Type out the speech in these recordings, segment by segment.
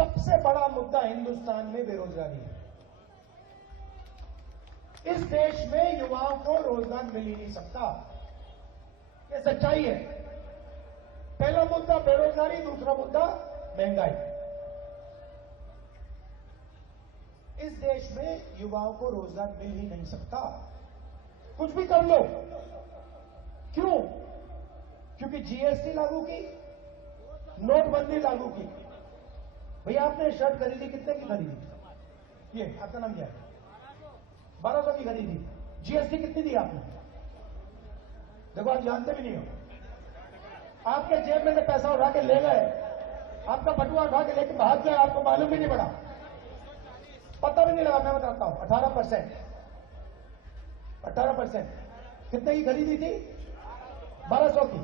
सबसे बड़ा मुद्दा हिंदुस्तान में बेरोजगारी है। इस देश में युवाओं को रोजगार मिल ही नहीं सकता, ये सच्चाई है। पहला मुद्दा बेरोजगारी, दूसरा मुद्दा महंगाई। इस देश में युवाओं को रोजगार मिल ही नहीं सकता, कुछ भी कर लो। क्यों? क्योंकि जीएसटी लागू की, नोटबंदी लागू की। भैया आपने शर्ट खरीदी, कितने की खरीदी? ये आपका नाम क्या है? 1200 की खरीदी। जीएसटी कितनी दी आपने? देखो आप जानते भी नहीं हो। आपके जेब में से पैसा उठा के ले गए, आपका बटुआ उठा के लेके भाग गए, आपको मालूम भी नहीं पड़ा, पता भी नहीं लगा। मैं बताता हूं, 18%। 18% कितने की खरीदी थी? 1200 की।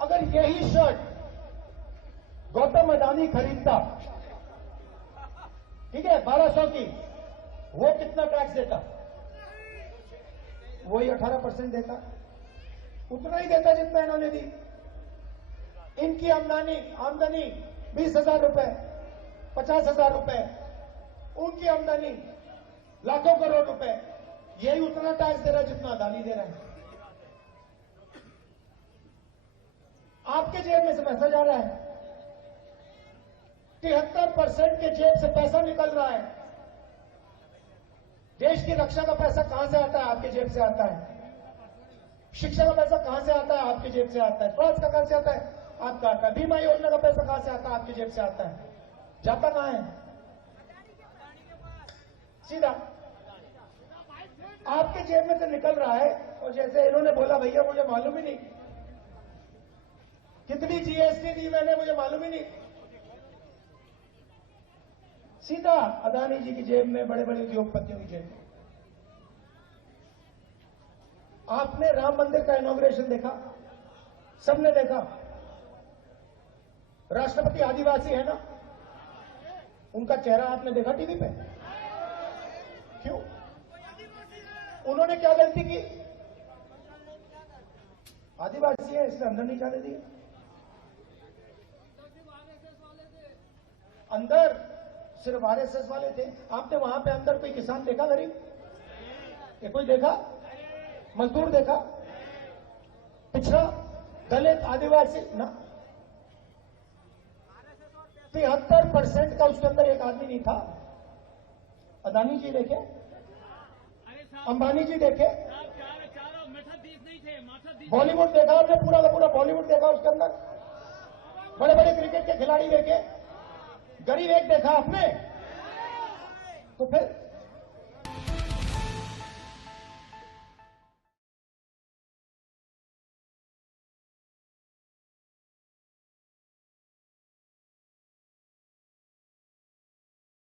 अगर यही शर्ट गौतम अडानी खरीदता, ठीक है, 1200 की, वो कितना टैक्स देता? वही 18% देता, उतना ही देता जितना इन्होंने दी। इनकी आमदनी 20,000 रुपए, 50,000 रुपए, उनकी आमदनी लाखों करोड़ रुपए, यही उतना टैक्स दे रहा है जितना अडानी दे रहा है। आपके जेब में से पैसा जा रहा है, 73% के जेब से पैसा निकल रहा है। देश की रक्षा का पैसा कहां से आता है? आपके जेब से आता है। शिक्षा का पैसा कहां से आता है? आपके जेब से आता है। स्वास्थ्य का कहां से आता है? आपका आता है। बीमा योजना का पैसा कहां से आता है? आपके जेब से आता है। जाता कहां है? सीधा आपके जेब में से निकल रहा है। और जैसे इन्होंने बोला, भैया मुझे मालूम ही नहीं कितनी जीएसटी दी मैंने, मुझे मालूम ही नहीं। सीधा अदानी जी की जेब में, बड़े बड़े उद्योगपतियों की जेब में। आपने राम मंदिर का इनॉग्रेशन देखा? सबने देखा। राष्ट्रपति आदिवासी है ना, उनका चेहरा आपने देखा टीवी पे? क्यों? उन्होंने क्या गलती की? आदिवासी है इसलिए अंदर नहीं जाने दिए। अंदर सिर्फ आरएसएस वाले थे। आपने वहां पे अंदर कोई किसान देखा गरीब? ये कोई देखा? मजदूर देखा? पिछड़ा, दलित, आदिवासी ना? 73% का उसके अंदर एक आदमी नहीं था। अदानी जी देखे, अंबानी जी देखे, बॉलीवुड देखा आपने? पूरा का पूरा बॉलीवुड देखा उसके अंदर? बड़े बड़े क्रिकेट के खिलाड़ी देखे? गरीब एक देखा आपने? तो फिर